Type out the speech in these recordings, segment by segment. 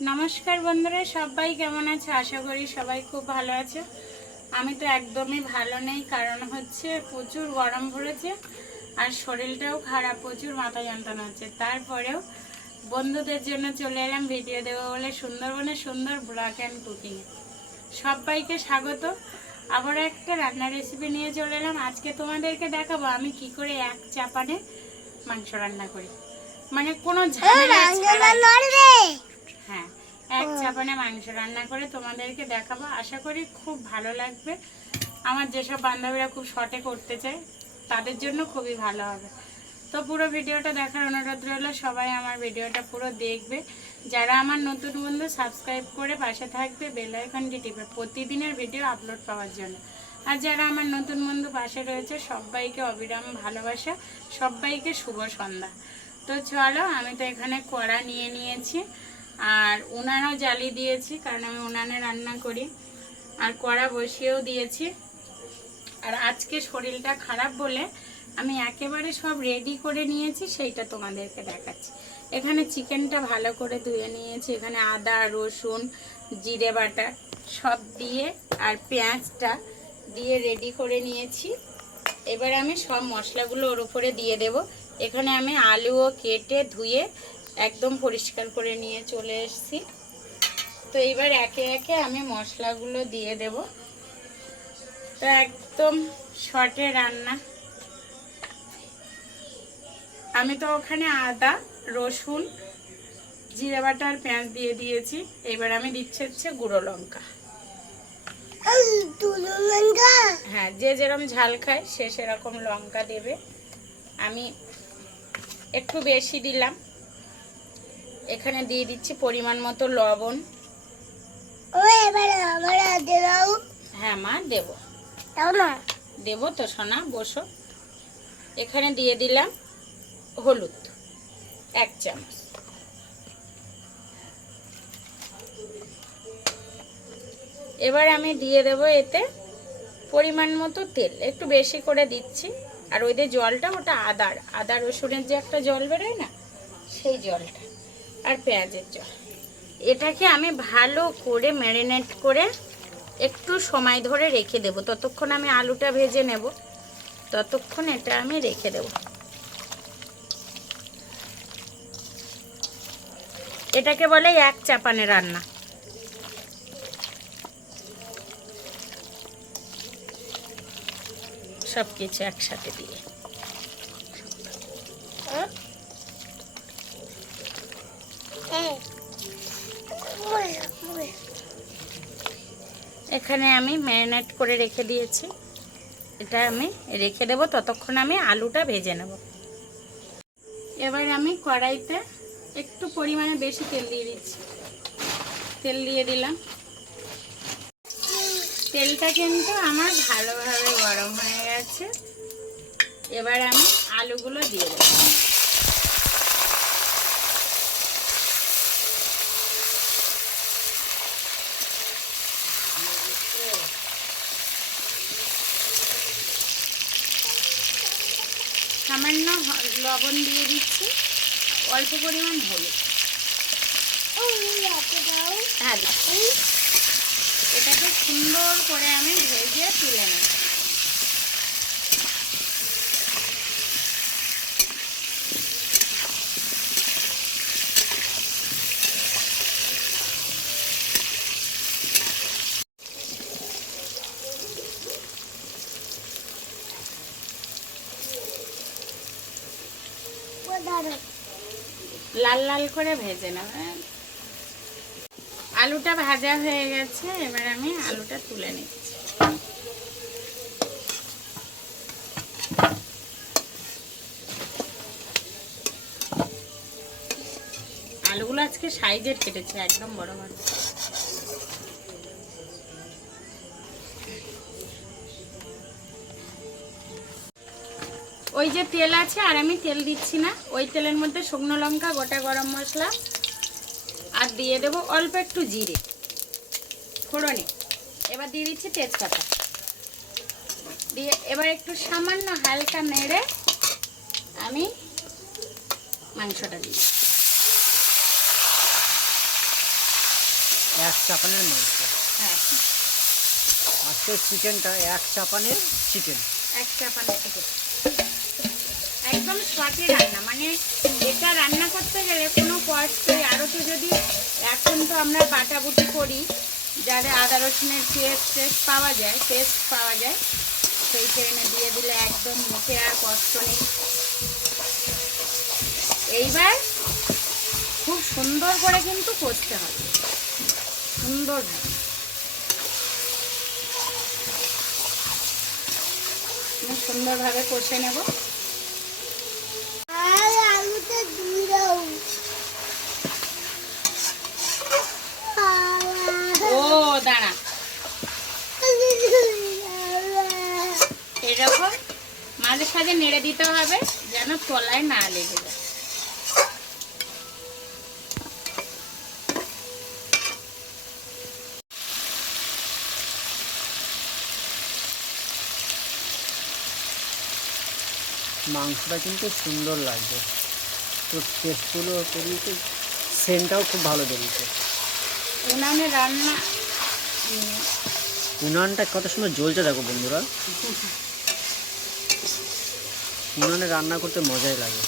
नमस्कार बंधुरा सबाई केमन आछो आशा करी सबाई खूब भालो आछो। आमी तो एकदमই भालो नेই कारण হচ্ছে প্রচুর গরম পড়েছে আর শরীরটাও খারাপ, প্রচুর মাথা যন্ত্রণা হচ্ছে। তারপরেও বন্ধুদের জন্য চলে এলাম ভিডিও দেব বলে সুন্দরবনে সুন্দর ব্লগ এন্ড কুকিং। সবাইকে স্বাগত। আবার একটা রান্নার রেসিপি নিয়ে চলে এলাম। আজকে তোমাদেরকে দেখাবো আমি কি করে এক চাপানে মাংস রান্না করি, মানে কোনো ঝামেলা ছাড়াই। হ্যাঁ, এক চাপানে মাংস রান্না করে তোমাদেরকে দেখাবো। আশা করি খুব ভালো লাগবে। আমার যেসব বান্ধবীরা খুব শর্টে করতে চায় তাদের জন্য খুবই ভালো হবে। তো পুরো ভিডিওটা দেখার অনুরোধ রইল, সবাই আমার ভিডিওটা পুরো দেখবে। যারা আমার নতুন বন্ধু সাবস্ক্রাইব করে পাশে থাকবে, বেল আইকনটি টিপে প্রতিদিনের ভিডিও আপলোড পাওয়ার জন্য। আর যারা আমার নতুন বন্ধু পাশে রয়েছে সবাইকে অবিরাম ভালোবাসা, সবাইকে শুভ সন্ধ্যা। তো চলো, আমি তো এখানে কড়া নিয়ে নিয়েছি আর উনানও জ্বালিয়ে দিয়েছি কারণ আমি উনানে রান্না করি, আর কড়া বসিয়েও দিয়েছি। আর আজকে শরীরটা খারাপ বলে আমি একেবারে সব রেডি করে নিয়েছি, সেইটা তোমাদেরকে দেখাচ্ছি। এখানে চিকেনটা ভালো করে ধুয়ে নিয়েছি, এখানে আদা রসুন জিরে বাটা সব দিয়ে আর পেঁয়াজটা দিয়ে রেডি করে নিয়েছি। এবার আমি সব মশলাগুলো ওর উপরে দিয়ে দেব। এখানে আমি আলুও কেটে ধুয়ে একদম পরিষ্কার করে নিয়ে চলে এসেছি। তো এইবার একে একে আমি মশলাগুলো দিয়ে দেব। তো একদম শর্টে রান্না। আমি তো ওখানে আদা রসুন জিরে বাটা আর পেঁয়াজ দিয়ে দিয়েছি। এবার আমি দিচ্ছি হচ্ছে গুঁড়ো লঙ্কা। হ্যাঁ, যে যেরকম ঝাল খায় সে সেরকম লঙ্কা দেবে। আমি একটু বেশি দিলাম। এখানে দিয়ে দিচ্ছি পরিমাণ মতো লবণ। হ্যাঁ মা, দেবো দেবো তো সোনা, বসো। এখানে দিয়ে দিলাম হলুদ 1 চামচ। এবার আমি দিয়ে দেব এতে পরিমাণ মতো তেল, একটু বেশি করে দিচ্ছি। আর ওই যে জলটা, ওটা আদা রসুনের যে একটা জল বেরোয় না, সেই জলটা, আর পেঁয়াজের জল। এটাকে আমি ভালো করে ম্যারিনেট করে একটু সময় ধরে রেখে দেব। ততক্ষণ আমি আলুটা ভেজে নেব, ততক্ষণ এটা আমি রেখে দেব। এটাকে বলে এক চাপানে রান্না। সব কিছু একসাথে দিয়ে এখানে আমি ম্যারিনেট করে রেখে দিয়েছি। এটা আমি রেখে দেব, ততক্ষণ আমি আলুটা ভেজে নেব। এবার আমি কড়াইতে একটু পরিমাণে বেশি তেল দিয়ে দিচ্ছি। তেল দিয়ে দিলাম। তেলটা কিন্তু আমার ভালোভাবে গরম হয়ে গেছে। এবার আমি আলুগুলো দিয়ে দেব। সামান্য লবণ দিয়ে দিচ্ছি, অল্প পরিমাণ হলুদ। হ্যাঁ, এটাকে সুন্দর করে আমি ভেজে তুলে নেব। লাল লাল করে ভেজে নেব। আলুটা ভাজা হয়ে গেছে, এবার আমি আলুটা তুলে নিচ্ছি। আলুগুলো আজকে সাইজের কেটেছে, একদম বড় বড়। ওই যে তেল আছে, আর আমি তেল দিচ্ছি না। ওই তেলের মধ্যে শুকনো লঙ্কা, গোটা গরম মশলা আর দিয়ে দেব অল্প একটু জিরে ফোড়নে। এবার দিয়ে দিচ্ছি তেজপাতা দিয়ে, এবার একটু সামান্য হালকা নেড়ে আমি মাংসটা দিই। এক চাপানের মাংস। হ্যাঁ, আজকে চিকেনটা এক চাপানের চিকেন। এক চাপানের চিকেন একদম শর্টে রান্না, মানে এটা রান্না করতে গেলে কোনো কষ্টই। আরও তো যদি এখন তো আমরা বাটাবুটি করি, যারা আদা রসুনের পেস্ট পাওয়া যায়, সেই ট্রেনে দিয়ে দিলে একদম মুখে আর কষ্ট নেই। এইবার খুব সুন্দর করে কিন্তু করতে হবে, সুন্দরভাবে। সুন্দরভাবে কষে নেব। ও দাঁড়া, এরকম মাঝে সাঝে নেড়ে দিতে হবে যেন তলায় না লেগে যায়। মাংসটা কিন্তু সুন্দর লাগবে, তো টেস্টগুলো বেরিয়েছে, সেন্টটাও খুব ভালো বেরিয়েছে। উনানে রান্না, উনানটা কত সুন্দর জ্বলছে দেখো বন্ধুরা, উনানে রান্না করতে মজাই লাগে।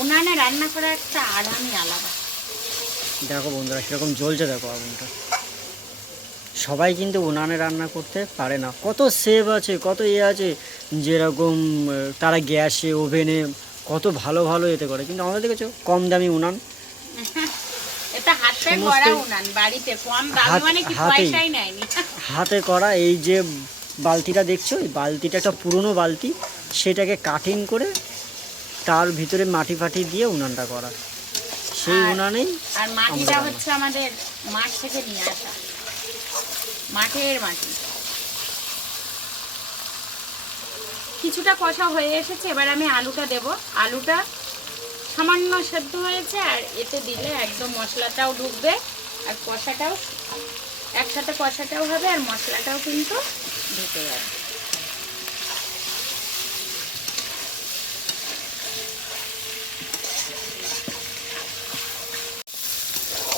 উনানে রান্না করা একটা আরামই আলাদা। দেখো বন্ধুরা সেরকম জ্বলছে, দেখো আগুনটা। সবাই কিন্তু উনানে রান্না করতে পারে না, কত সেভ আছে, কত আছে, যেরকম তারা গ্যাসে ওভেনে কত ভালো ভালো এতে করে, কিন্তু আমাদের দেখেছো কম দামি উনান। এটা হাতে করা উনান, বাড়িতে কম দামি মানে কি পয়সাই নেয়নি, হাতে করা। এই যে বালতিটা দেখছো, এই বালতিটা একটা পুরনো বালতি, সেটাকে কাটিং করে তার ভিতরে মাটি ফাটি দিয়ে উনানটা করা, সেই উনানেই। আর মাটিটা হচ্ছে আমাদের মাঠ থেকে নিয়ে আসা, মাঠের মাটি। কিছুটা কষা হয়ে এসেছে, এবার আমি আলুটা দেব। আলুটা সামান্য সেদ্ধ হয়েছে, আর এতে দিলে একদম মশলাটাও ঢুকবে, আর কষাটাও একসাথে কষাটাও হবে, আর মশলাটাও কিন্তু ঢুকে যাবে।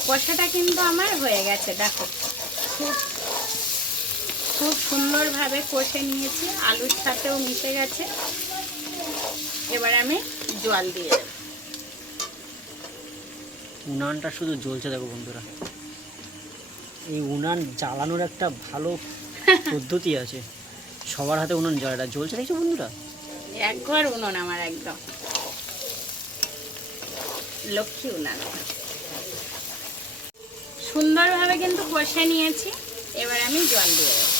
কষাটা কিন্তু আমার হয়ে গেছে, দেখো খুব খুব সুন্দরভাবে কষে নিয়েছি, আলুর সাথেও মিশে গেছে। এবার আমি জল দিয়ে দেব। উনানটা শুধু জ্বলছে দেখো বন্ধুরা, এই উনান জ্বালানোর একটা ভালো পদ্ধতি আছে, সবার হাতে উনান জ্বালাটা জ্বলছে দেখছো বন্ধুরা। এক ঘর উনুন আমার, একদম লক্ষ্মী উনান। সুন্দরভাবে কিন্তু কষে নিয়েছি, এবার আমি জল দিয়ে দেব।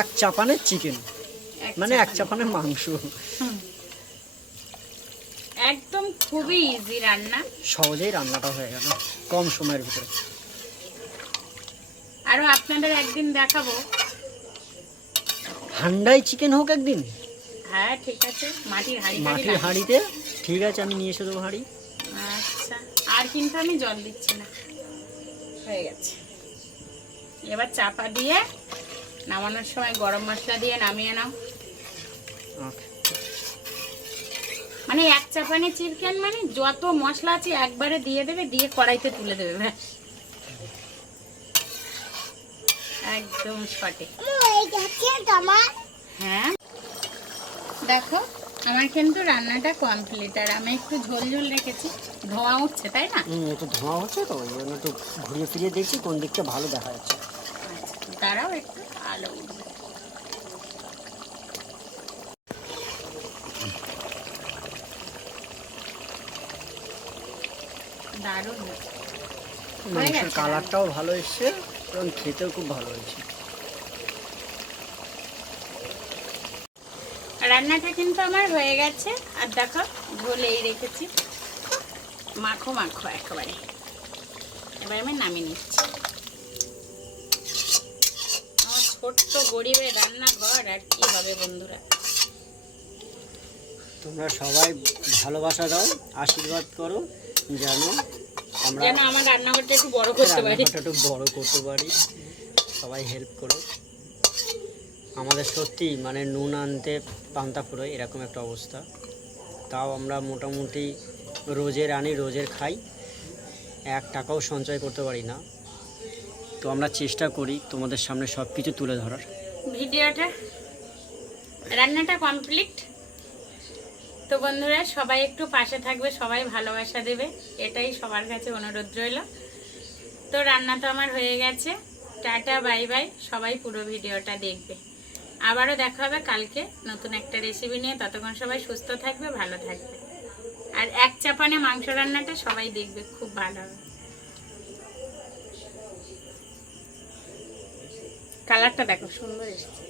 এক চাপানের চিকেন মানে এক চাপানের মাংস, একদম খুবই ইজি রান্না, সহজেই রান্নাটা হয়ে গেল কম সময়ের ভিতরে। আরো আপনাদের একদিন দেখাবো হান্ডাই চিকেন হোক একদিন। হ্যাঁ ঠিক আছে, মাটির হাঁড়িতে, ঠিক আছে আমি নিয়ে এসে দেবো হাঁড়ি। আচ্ছা, আর কিন্তু আমি জল দিচ্ছি না, হয়ে গেছে। এবার চাপা দিয়ে নামানোর সময় গরম মশলা দিয়ে নামিয়ে নাও। মানে এক চাপানি চিকেন মানে যত মশলা আছে একবারে দিয়ে দেবে, দিয়ে কড়াইতে তুলে দেবে, ব্যাস একদম সঠিক। হ্যাঁ দেখো আমার কিন্তু রান্নাটা কমপ্লিট, আর আমি একটু ঝোল ঝোল রেখেছি, ধোঁয়া উঠছে তাই না? একটু ধোঁয়া হচ্ছে তো, ওই জন্য একটু ঘুরিয়ে ফিরিয়ে দেখছি কোন দিকটা ভালো দেখা যাচ্ছে। আচ্ছা তারাও একটু আলো উঠবে। দারুণ মাংসের কালারটাও ভালো এসছে এবং খেতেও খুব ভালো হয়েছে। রান্নাটা কিন্তু আমার হয়ে গেছে, আর দেখো ঝোলেই রেখেছি, মাখো মাখো একেবারে। এবার আমি নামিয়ে নিচ্ছি। আমার ছোট্ট গরিবের রান্নাঘর, আর কি হবে বন্ধুরা। তোমরা সবাই ভালোবাসা দাও, আশীর্বাদ করো যেন আমার রান্নাঘরটা একটু বড় করতে পারি, সবাই হেল্প করো। আমাদের সত্যি মানে নুন আনতে পান্তা ফুরোয় এরকম একটা অবস্থা, তাও আমরা মোটামুটি রোজের আনি, রোজের খাই। এক টাকাও সঞ্চয় করতে পারি না, তো আমরা চেষ্টা করি তোমাদের সামনে সব কিছু তুলে ধরার। ভিডিওটা রান্নাটা কমপ্লিট। তো বন্ধুরা সবাই একটু পাশে থাকবে, সবাই ভালোবাসা দেবে, এটাই সবার কাছে অনুরোধ রইল। তো রান্না তো আমার হয়ে গেছে। টাটা বাই বাই, সবাই পুরো ভিডিওটা দেখবে। আবারও দেখা হবে কালকে নতুন একটা রেসিপি নিয়ে। ততক্ষণ সবাই সুস্থ থাকবে, ভালো থাকবে। আর এক চাপানে মাংস রান্নাটা সবাই দেখবে, খুব ভালো হবে। কালারটা দেখো সুন্দর এসেছে।